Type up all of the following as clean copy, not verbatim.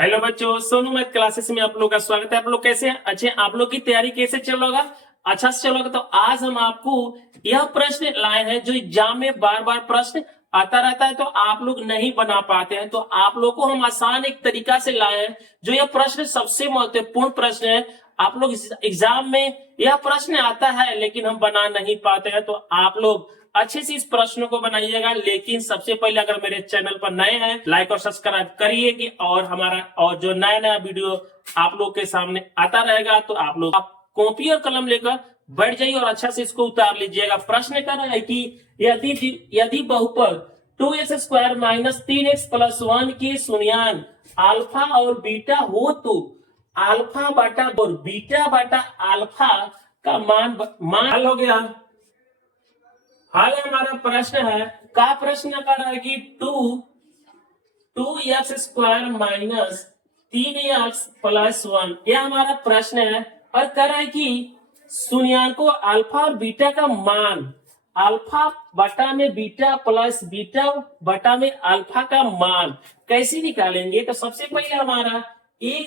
Hello बच्चों, Sonu math classes में आप लोग का स्वागत है। आप लोग कैसे हैं? अच्छे। आप लोग की तैयारी कैसे चल रहा होगा? अच्छा से चल रहा होगा। तो आज हम आपको यह प्रश्न लाए हैं जो एग्जाम में बार बार प्रश्न आता रहता है, तो आप लोग नहीं बना पाते हैं। तो आप लोग को हम आसान एक तरीका से लाए हैं जो यह प्रश्न सबसे महत्वपूर्ण प्रश्न है। आप लोग एग्जाम में यह प्रश्न आता है लेकिन हम बना नहीं पाते हैं, तो आप लोग अच्छे से इस प्रश्न को बनाइएगा। लेकिन सबसे पहले अगर मेरे चैनल पर नए हैं, लाइक और सब्सक्राइब करिए कि और हमारा और जो नया नया वीडियो आप लोग के सामने आता रहेगा, तो आप लोग कॉपी और कलम लेकर बैठ जाइए और अच्छा से इसको उतार लीजिएगा। प्रश्न कर रहा है कि यदि बहुपद 2x² - 3x + 1 की शून्यान अल्फा और बीटा हो तो अल्फा बटा और बीटा बटा अल्फा का मान हो गया। हाल हमारा प्रश्न है, का प्रश्न कर रहा है कि 2x² - 3x + 1 यह हमारा प्रश्न है। और कह रहा है कि शून्यानको अल्फा और बीटा का मान, अल्फा बटा में बीटा प्लस बीटा बटा में अल्फा का मान कैसे निकालेंगे। तो सबसे पहले हमारा ए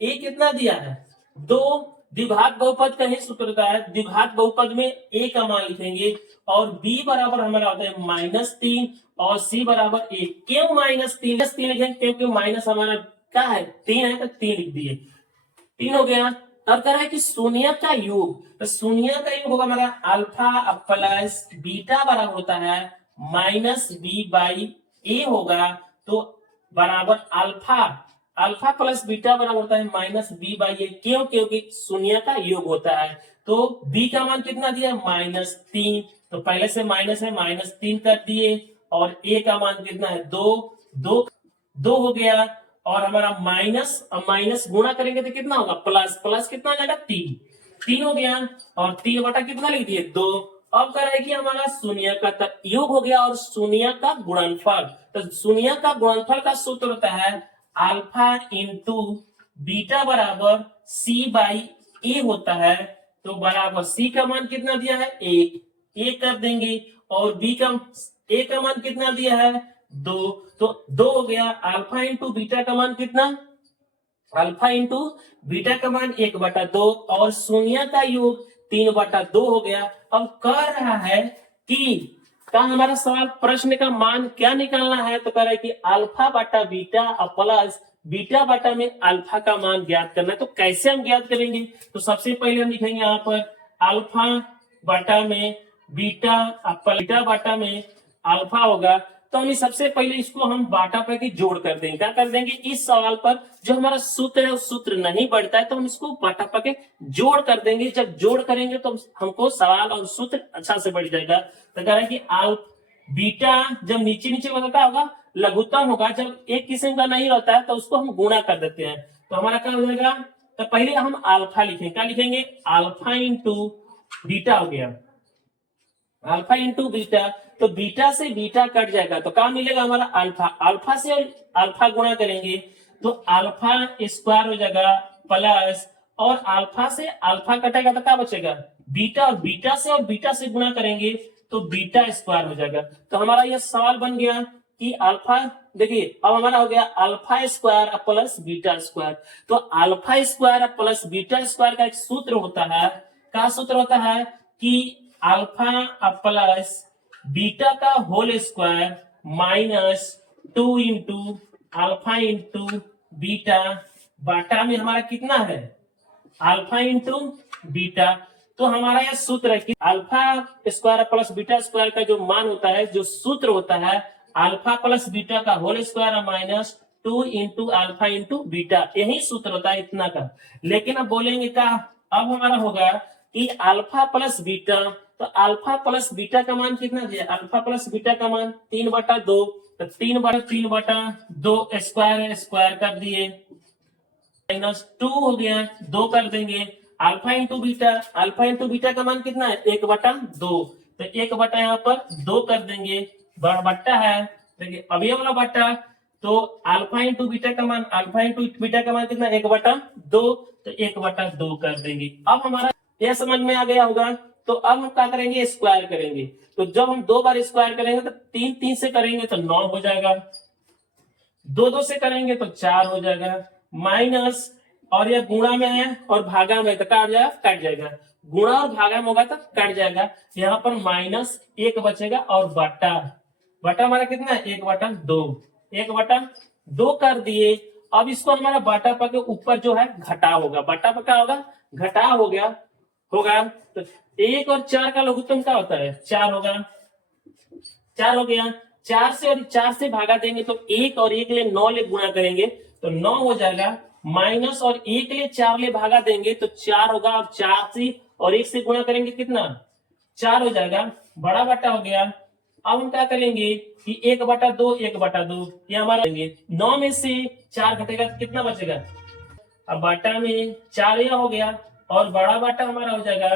कितना दिया है, 2। द्विघात बहुपद का ही सूत्र होता है, द्विघात बहुपद में ए का मान लिखेंगे और b बराबर हमारा होता है -3 और c बराबर 1। क्यों -3 लिखेंगे? क्योंकि माइनस हमारा क्या है, 3 है, तो 3 लिख दिए, 3 हो गया। अब कह रहा है कि शून्य का योग, तो शून्य का योग होगा हमारा अल्फा प्लस बीटा बराबर होता है -b/a होगा। तो बराबर अल्फा प्लस बीटा बराबर होता है -b/a। क्यों? क्योंकि शून्य का योग होता है। तो b का मान कितना दिया, -3, तो पहले से माइनस है, -3 कर दिए और a का मान कितना है, 2 हो गया। और हमारा माइनस गुणा करेंगे तो कितना होगा, प्लस कितना आ जाएगा, 3 हो गया। और 3 बटा कितना लिख दिए, 2। अब कह रहा है कि हमारा शून्य का योग हो गया और शून्य का गुणनफल। तो शून्य का गुणनफल का सूत्र होता है अल्फा इंटू बीटा बराबर c/a होता है। तो बराबर c का मान कितना दिया है, 1 कर देंगे और a का मान कितना दिया है, 2। तो 2 हो गया। अल्फा इंटू बीटा का मान कितना, अल्फा इंटू बीटा का मान 1/2 और शून्य का योग 3/2 हो गया। अब कह रहा है कि हमारा सवाल प्रश्न का मान क्या निकालना है। तो कह रहा है कि अल्फा बटा बीटा प्लस बीटा बटा में अल्फा का मान ज्ञात करना है। तो कैसे हम ज्ञात करेंगे? तो सबसे पहले हम लिखेंगे यहाँ पर अल्फा बटा में बीटा बटा में अल्फा होगा। तो हम सबसे पहले इसको हम बाटा पे जोड़ कर देंगे। क्या कर देंगे, इस सवाल पर जो हमारा सूत्र है उस सूत्र नहीं बढ़ता है, तो हम इसको बाटा पे जोड़ कर देंगे। जब जोड़ करेंगे तो हमको सवाल और सूत्र अच्छा से बढ़ जाएगा। तो कह रहे हैं कि बीटा जब नीचे नीचे होता होगा लघुत्तम होगा, जब एक किस्म का नहीं रहता है तो उसको हम गुणा कर देते हैं। तो हमारा क्या हो जाएगा, तो पहले हम अल्फा लिखेंगे। क्या लिखेंगे, अल्फा इंटू बीटा हो गया, अल्फा इंटू बीटा। तो बीटा से बीटा कट जाएगा तो क्या मिलेगा हमारा, अल्फा से अल्फा गुणा करेंगे तो अल्फा स्क्वायर हो जाएगा प्लस, और अल्फा से अल्फा कटेगा तो क्या बचेगा, बीटा। और बीटा से गुणा करेंगे तो बीटा स्क्वायर हो जाएगा। तो हमारा यह सवाल बन गया कि अल्फा, देखिए अब हमारा हो गया alpha square plus beta square. तो alpha square plus beta square का एक सूत्र होता है, क्या सूत्र होता है कि अल्फा प्लस बीटा का whole square -2 into alpha into beta बाटा में हमारा कितना है, अल्फा इंटू बीटा। तो हमारा यह सूत्र है कि alpha square plus beta square का जो मान होता है, जो सूत्र होता है अल्फा प्लस बीटा का whole square -2 into alpha into beta, यही सूत्र होता है इतना का। लेकिन अब बोलेंगे क्या, अब हमारा होगा कि अल्फा प्लस बीटा, तो अल्फा प्लस बीटा का मान कितना दिया, अल्फा प्लस बीटा का मान 3/2। तो 3/2 स्क्वायर कर दिए, -2 हो गया, 2 कर देंगे। अल्फा इंटू बीटा का मान कितना है, 1/2। तो 1 यहाँ पर 2 कर देंगे, बट्टा है, देखिए अब ये वाला बट्टा। तो अल्फा इंटू बीटा का मान कितना, 1/2। तो 1/2 कर देंगे। अब हमारा यह समझ में आ गया होगा। तो अब हम क्या करेंगे, स्क्वायर करेंगे। तो जब हम 2 बार स्क्वायर करेंगे तो 3 से करेंगे तो 9 हो जाएगा। दो दो से करेंगे तो 4 हो जाएगा, माइनस, और यह गुणा में है और भागा में तो कट जाएगा, गुणा और भागा में होगा तो कट जाएगा। यहाँ पर माइनस एक बचेगा और बटा, बटा हमारा कितना है 1/2, 1/2 कर दिए। अब इसको हमारा बटा पर के ऊपर जो है घटा होगा, बटा पर क्या होगा घटा हो गया होगा। तो 1 और 4 का लघुत्तम क्या होता है 4 होगा, 4 हो गया। 4 से और 4 से भागा देंगे तो 1 और 1 ले 9 ले गुणा करेंगे तो 9 हो जाएगा, माइनस और 1 ले 4 ले भागा देंगे तो 4 होगा, और 4 से और 1 से गुणा करेंगे कितना 4 हो जाएगा, बड़ा बटा हो गया। अब हम क्या करेंगे कि 1/2, 1/2 ये हमारा लेंगे, 9 में से 4 घटेगा तो कितना बचेगा, अब बाटा में 4 यह हो गया, और बड़ा बाटा हमारा हो जाएगा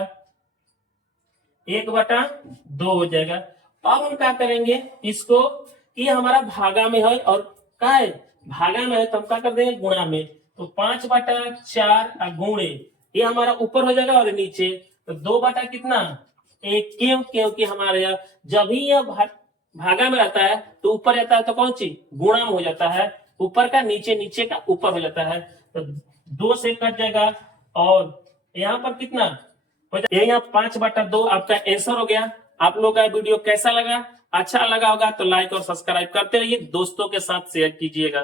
1/2 हो जाएगा। अब हम क्या करेंगे इसको, ये हमारा भागा में है और क्या है भागा में है, तो हम क्या कर देंगे गुणा में, तो 5/4 गुणे, ये हमारा ऊपर हो जाएगा और नीचे तो 2 बटा कितना 1, क्योंकि हमारे यहाँ जब ही यह भागा में रहता है तो ऊपर रहता है तो कौन सी गुणा में हो जाता है, ऊपर का नीचे, नीचे का ऊपर हो जाता है, तो 2 से कट जाएगा। और यहाँ पर कितना हो जाएगा, यहाँ 5/2 आपका आंसर हो गया। आप लोग का वीडियो कैसा लगा, अच्छा लगा होगा तो लाइक और सब्सक्राइब करते रहिए, दोस्तों के साथ शेयर कीजिएगा।